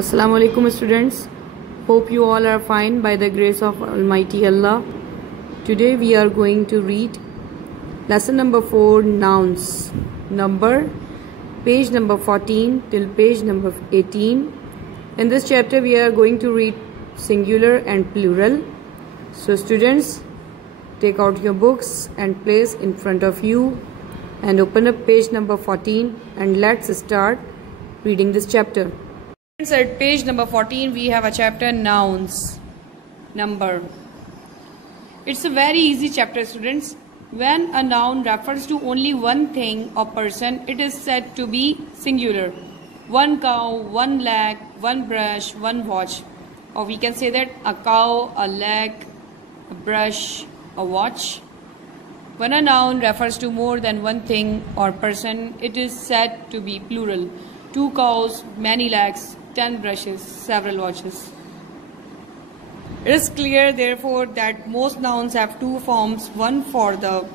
Assalamu alaikum students. Hope you all are fine by the grace of Almighty Allah. Today we are going to read lesson number 4, nouns. Number, page number 14 till page number 18. In this chapter we are going to read singular and plural. So students, take out your books and place in front of you and open up page number 14 and let's start reading this chapter. At page number 14 we have a chapter nouns. Number. It's a very easy chapter, students. When a noun refers to only one thing or person, it is said to be singular. One cow, one leg, one brush, one watch. Or we can say that a cow, a leg, a brush, a watch. When a noun refers to more than one thing or person, it is said to be plural. 2 cows, many legs, 10 brushes, several watches. It is clear, therefore, that most nouns have 2 forms, one for the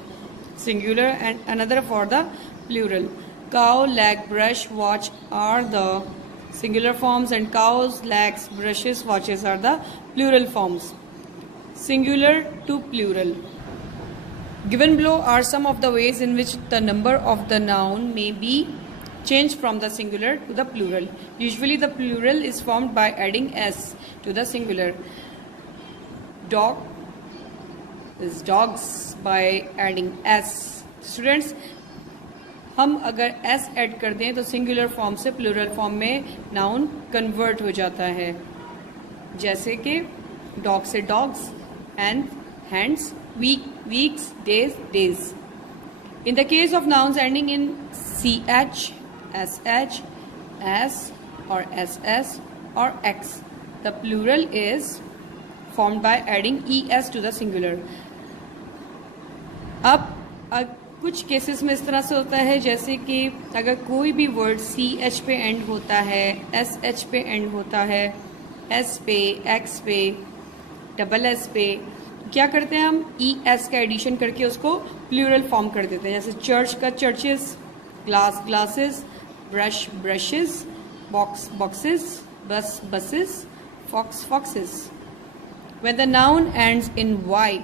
singular and another for the plural. Cow, leg, brush, watch are the singular forms and cows, legs, brushes, watches are the plural forms. Singular to plural. Given below are some of the ways in which the number of the noun may be changed from the singular to the plural. Usually the plural is formed by adding s to the singular. Dog is dogs by adding s. Students, हम अगर s add कर दें तो singular form से plural form में noun convert हो जाता है. जैसे कि डॉग से dogs, and hands, week weeks, days days. In the case of nouns ending in ch, sh, s or ss or x, the plural is formed by adding es to the singular. अब कुछ cases में इस तरह से होता है जैसे कि अगर कोई भी वर्ड ch पे एंड होता है, sh पे एंड होता है, s पे, x पे, डबल s पे, क्या करते हैं हम es का एडिशन करके उसको प्लूरल फॉर्म कर देते हैं. जैसे चर्च का churches, glass glasses, brush brushes, box boxes, बस buses, fox foxes. When the noun ends in y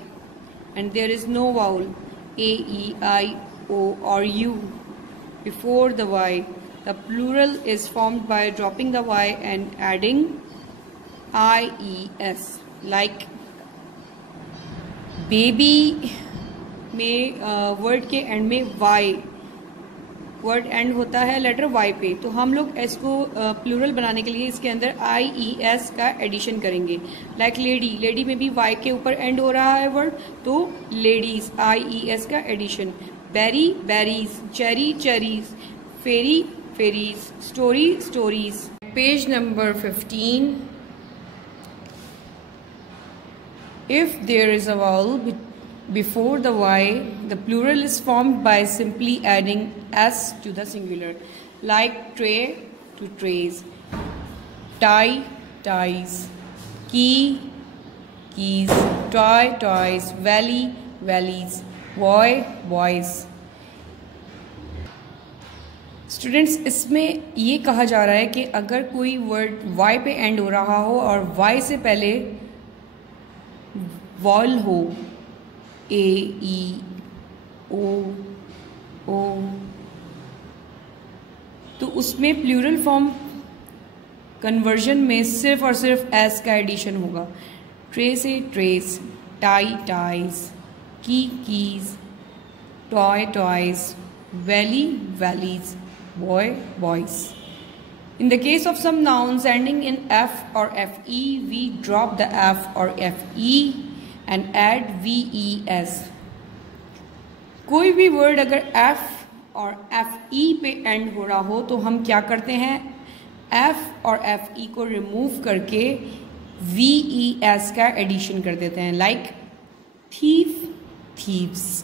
and there is no vowel a, e, I, o or u before the y, the plural is formed by dropping the y and adding ies. Like baby में word के and में y, word and होता है letter y पे, तो हम लोग इसको प्लूरल बनाने के लिए इसके अंदर ies का एडिशन करेंगे. लाइक लेडी, लेडी में भी y के ऊपर एंड हो रहा है वर्ड, तो लेडीज, ies का addition. Berry berries, cherry cherries, ferry ferries, story stories. Page number 15. If there is a vowel before the y, the plural is formed by simply adding s to the singular. Like tray to trays, tie ties, key keys, toy toys, valley valleys, boy boys. Students, इसमें ये कहा जा रहा है कि अगर कोई word y पे एंड हो रहा हो और y से पहले वॉल हो, ए, ई, ओ, तो उसमें प्लूरल फॉर्म कन्वर्जन में सिर्फ और सिर्फ एस का एडिशन होगा. ट्रे से ट्रेस, टाई टाइज, की keys, toy toys, valley valleys, boy boys. In the case of some nouns ending in f or fe, we drop the f or fe and add ves. कोई भी word अगर f और fe पे and हो रहा हो तो हम क्या करते हैं, f और fe को रिमूव करके ves का एडिशन कर देते हैं. लाइक थीफ थीव्स,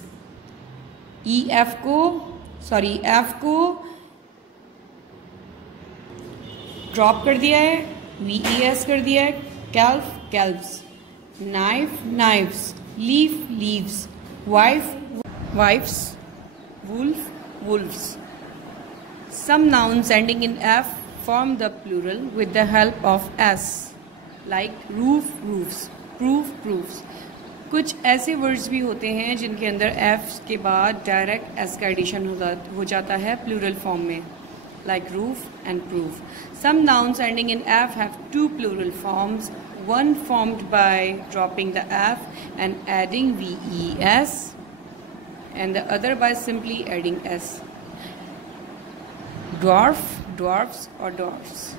f को ड्रॉप कर दिया है, ves कर दिया है. Calf calves, knife knives, leaf leaves, wife wifes, wolf wolves. Some nouns ending in f form the plural with the help of s, like roof, roofs, proof, proofs. कुछ ऐसे words भी होते हैं जिनके अंदर एफ के बाद डायरेक्ट एस का एडिशन हो जाता है प्लूरल फॉर्म में, like roof and proof. Some nouns ending in f have two plural forms, one formed by dropping the f and adding ves, and the other by simply adding s. Dwarf, dwarfs or dwarfs.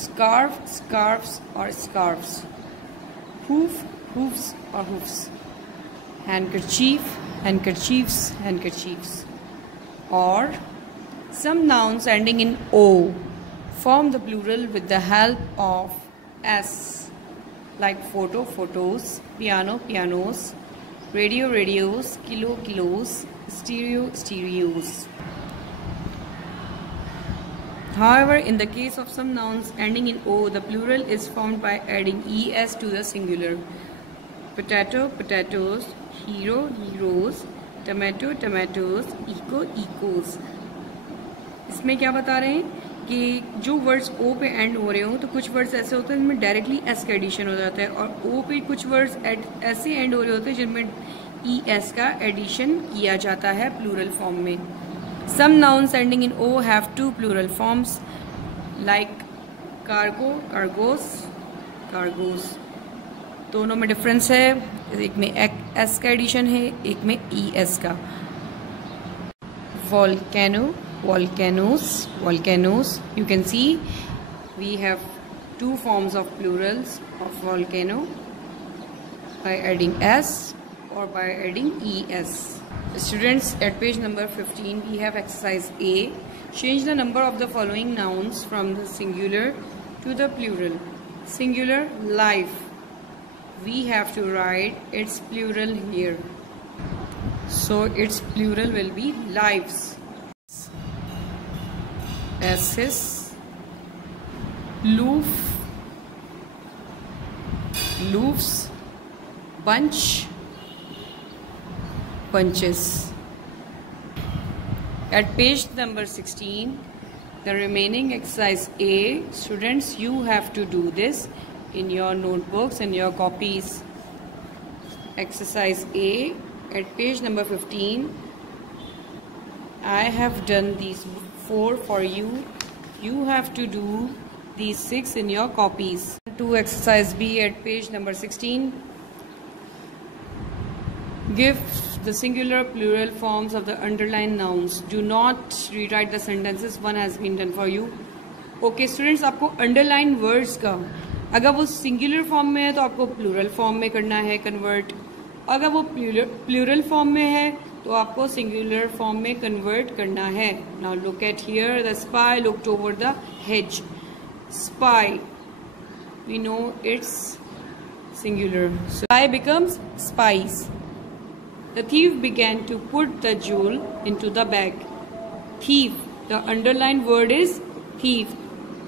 Scarf, scarves or scarves. Hoof, hoofs or hoofs. Handkerchief, handkerchiefs, handkerchiefs. Or some nouns ending in o form the plural with the help of s, like photo, photos, piano, pianos, radio, radios, kilo, kilos, stereo, stereos. However, in the case of some nouns ending in o, the plural is formed by adding es to the singular. Potato, potatoes, hero, heroes, tomato, tomatoes, eco, ecos. इसमें क्या बता रहे हैं कि जो words ओ पे and हो रहे हो तो कुछ वर्ड्स ऐसे होते हैं जिनमें डायरेक्टली एस का एडिशन हो जाता है, और ओ पे कुछ वर्ड्स ऐसे एंड हो रहे होते हैं जिनमें ई एस का एडिशन किया जाता है प्लूरल फॉर्म में. Some nouns ending in O have two plural forms, like cargo, cargos, cargos. दोनों में डिफरेंस है, एक में एस का एडिशन है, एक में ई एस का. Volcano, volcanoes, volcanoes. You can see we have two forms of plurals of volcano by adding s or by adding es. Students, at page number 15 we have exercise A. Change the number of the following nouns from the singular to the plural. Singular, life. We have to write its plural here. So its plural will be lives. Asses, loof, loofs, bunch, bunches. At page number 16, the remaining exercise A, students, you have to do this in your notebooks and your copies. Exercise A at page number 15. I have done these 4 for you. You have to do these 6 in your copies. To exercise B at page number 16. Give the singular plural forms of the underlined nouns. Do not rewrite the sentences. One has been done for you. Okay students, आपको underline words का अगर वो singular form में है तो आपको plural form में करना है convert. अगर वो plural form में है तो आपको singular form में convert करना है. Now look at here. The spy looked over the hedge. Spy. We know it's singular. So spy becomes spies. The thief began to put the jewel into the bag. Thief. The underlined word is thief.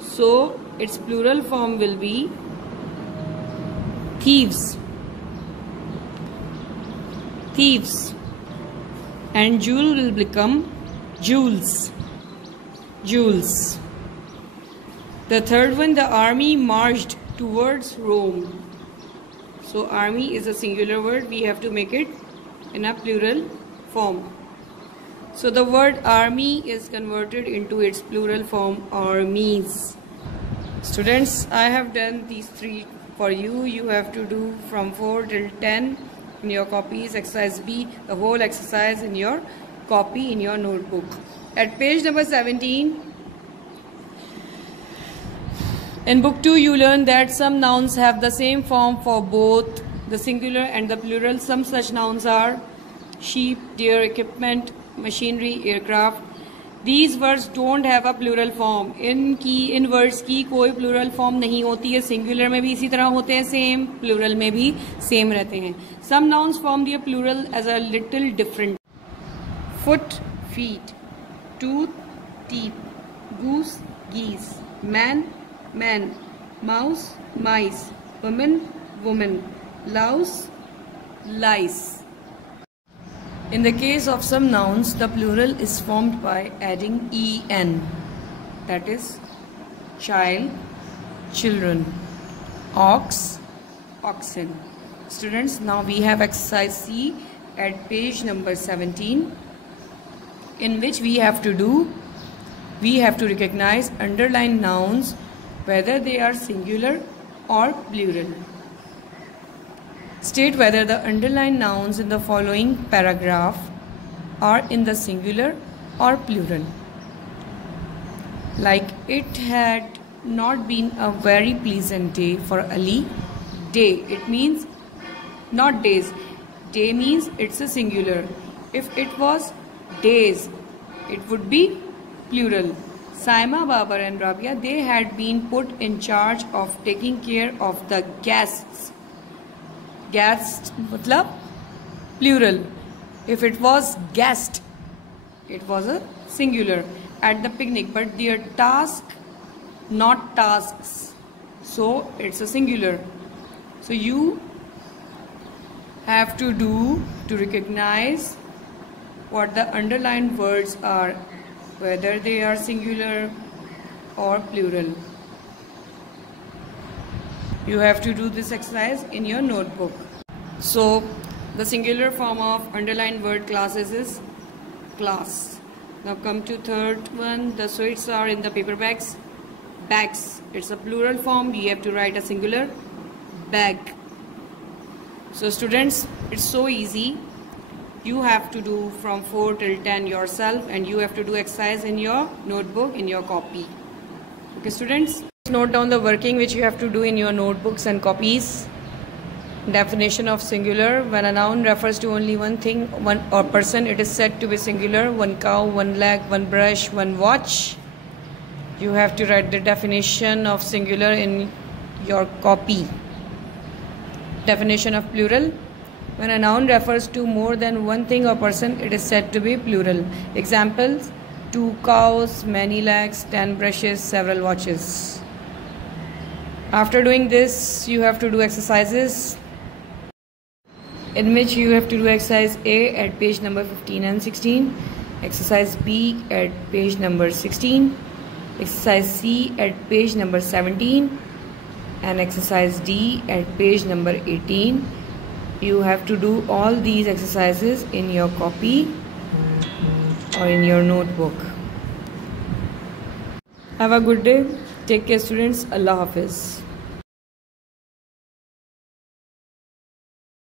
So its plural form will be thieves. Thieves. And jewel will become jewels. Jewels. The third one, the army marched towards Rome. So army is a singular word. We have to make it in a plural form. So the word army is converted into its plural form, armies. Students, I have done these 3 for you. You have to do from 4 till 10. In your copies, exercise B, the whole exercise in your copy in your notebook. At page number 17, in book 2 you learn that some nouns have the same form for both the singular and the plural. Some such nouns are sheep, deer, equipment, machinery, aircraft. These words don't have a plural form. In words की कोई plural form नहीं होती है. Singular में भी इसी तरह होते हैं same, plural में भी same रहते हैं. Some nouns form their plural as a little different. Foot, feet, tooth, teeth, goose, geese, man, man, mouse, mice, woman, woman, louse, lice. In the case of some nouns, the plural is formed by adding en, that is child, children, ox, oxen. Students, now we have exercise C at page number 17, in which we have to recognize underlined nouns whether they are singular or plural. State whether the underlined nouns in the following paragraph are in the singular or plural. Like, it had not been a very pleasant day for Ali. Day, it means not days. Day means it's a singular. If it was days, it would be plural. Saima, Babar and Rabia, they had been put in charge of taking care of the guests. Guests matlab plural. If it was guest, it was a singular. At the picnic, but their task, not tasks, so it's a singular. So you have to recognize what the underlined words are, whether they are singular or plural. You have to do this exercise in your notebook. So the singular form of underlined word classes is class. Now come to third one. The sweets are in the paper bags. Bags, it's a plural form. We have to write a singular. Bag. So students, it's so easy. You have to do from 4 till 10 yourself, and you have to do exercise in your notebook, in your copy. Okay students, note down the working which you have to do in your notebooks and copies. Definition of singular: when a noun refers to only one thing, one or person, it is said to be singular. One cow, one leg, one brush, one watch. You have to write the definition of singular in your copy. Definition of plural: when a noun refers to more than one thing or person, it is said to be plural. Examples: 2 cows, many legs, 10 brushes, several watches. After doing this, you have to do exercises, in which you have to do exercise A at page number 15 and 16, exercise B at page number 16, exercise C at page number 17, and exercise D at page number 18. You have to do all these exercises in your copy or in your notebook. Have a good day. Take care students. Allah Hafiz.